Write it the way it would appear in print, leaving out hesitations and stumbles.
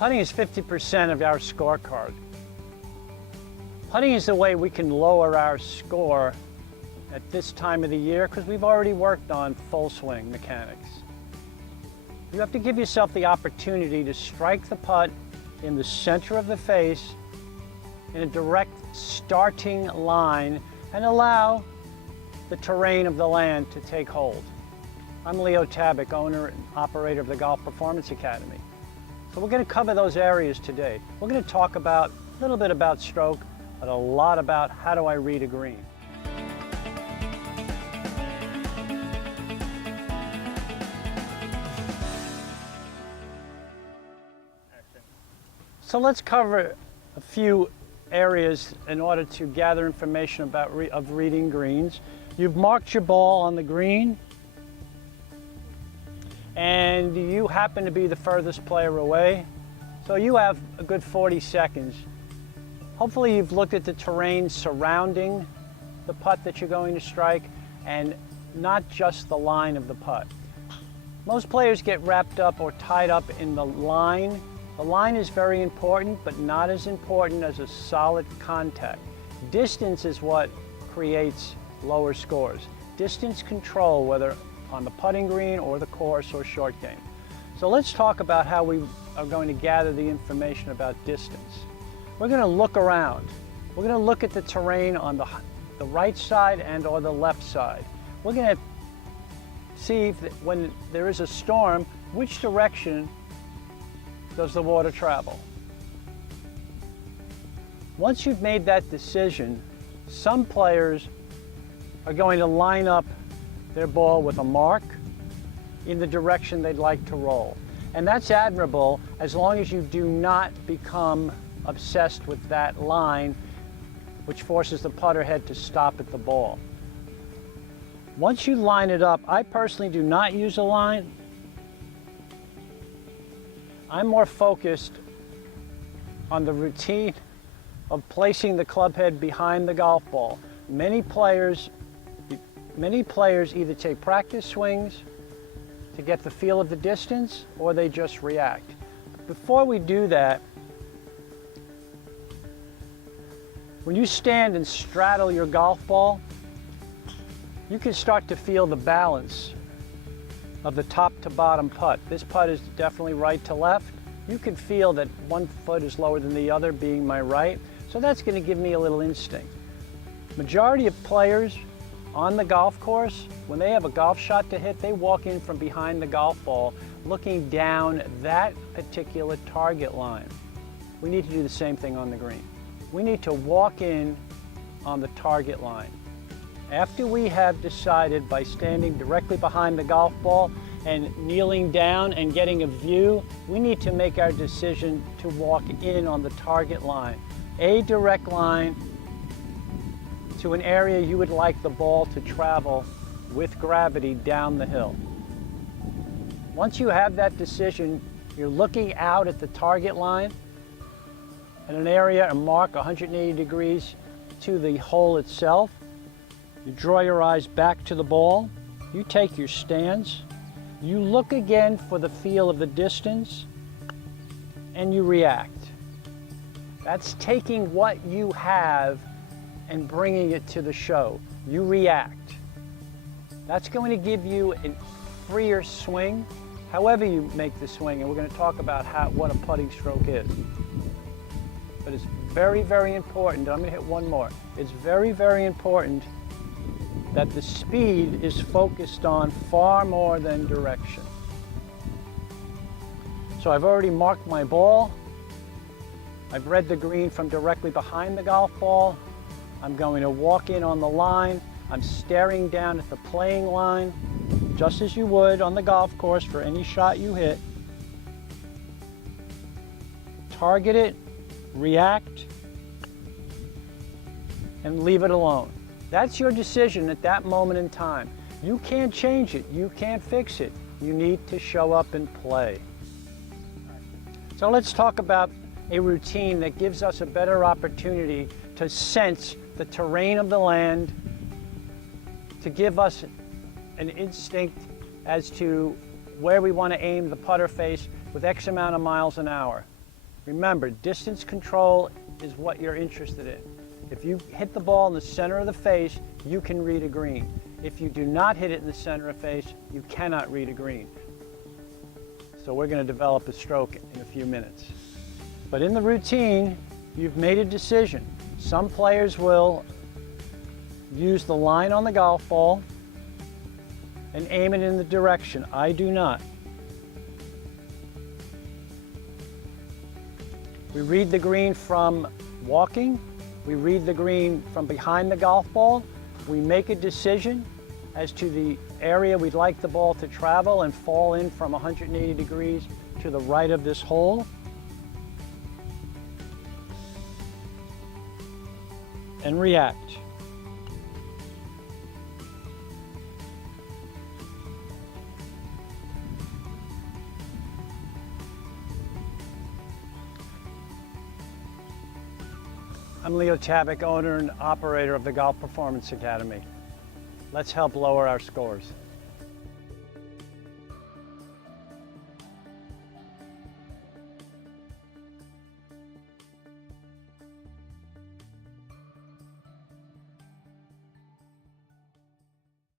Putting is 50% of our scorecard. Putting is the way we can lower our score at this time of the year because we've already worked on full swing mechanics. You have to give yourself the opportunity to strike the putt in the center of the face in a direct starting line and allow the terrain of the land to take hold. I'm Leo Tabick, owner and operator of the Golf Performance Academy. So we're going to cover those areas today. We're going to talk about a little bit about stroke, but a lot about how do I read a green. So let's cover a few areas in order to gather information about reading greens. You've marked your ball on the green, and you happen to be the furthest player away, so you have a good 40 seconds. Hopefully you've looked at the terrain surrounding the putt that you're going to strike and not just the line of the putt. Most players get wrapped up or tied up in the line. The line is very important, but not as important as a solid contact. Distance is what creates lower scores. Distance control, whether on the putting green or the course or short game. So let's talk about how we are going to gather the information about distance. We're going to look around. We're going to look at the terrain on the right side and or the left side. We're going to see if when there is a storm, which direction does the water travel? Once you've made that decision, some players are going to line up their ball with a mark in the direction they'd like to roll. And that's admirable as long as you do not become obsessed with that line, which forces the putter head to stop at the ball. Once you line it up, I personally do not use a line. I'm more focused on the routine of placing the club head behind the golf ball. Many players either take practice swings to get the feel of the distance or they just react. Before we do that, when you stand and straddle your golf ball, you can start to feel the balance of the top to bottom putt. This putt is definitely right to left. You can feel that one foot is lower than the other, being my right. So that's going to give me a little instinct. Majority of players on the golf course, when they have a golf shot to hit, they walk in from behind the golf ball looking down that particular target line. We need to do the same thing on the green. We need to walk in on the target line. After we have decided by standing directly behind the golf ball and kneeling down and getting a view, we need to make our decision to walk in on the target line. A direct line to an area you would like the ball to travel with gravity down the hill. Once you have that decision, you're looking out at the target line at an area, a mark 180 degrees to the hole itself. You draw your eyes back to the ball, you take your stance, you look again for the feel of the distance, and you react. That's taking what you have and bringing it to the show. You react. That's going to give you a freer swing, however you make the swing, and we're going to talk about what a putting stroke is. But it's very, very important. I'm going to hit one more. It's very, very important that the speed is focused on far more than direction. So I've already marked my ball. I've read the green from directly behind the golf ball. I'm going to walk in on the line. I'm staring down at the playing line, just as you would on the golf course for any shot you hit. Target it, react, and leave it alone. That's your decision at that moment in time. You can't change it. You can't fix it. You need to show up and play. So let's talk about a routine that gives us a better opportunity to sense the terrain of the land, to give us an instinct as to where we want to aim the putter face with X amount of miles an hour. Remember, distance control is what you're interested in. If you hit the ball in the center of the face, you can read a green. If you do not hit it in the center of the face, you cannot read a green. So we're going to develop a stroke in a few minutes. But in the routine, you've made a decision. Some players will use the line on the golf ball and aim it in the direction. I do not. We read the green from walking. We read the green from behind the golf ball. We make a decision as to the area we'd like the ball to travel and fall in from 180 degrees to the right of this hole. And react. I'm Leo Tabick, owner and operator of the Golf Performance Academy. Let's help lower our scores.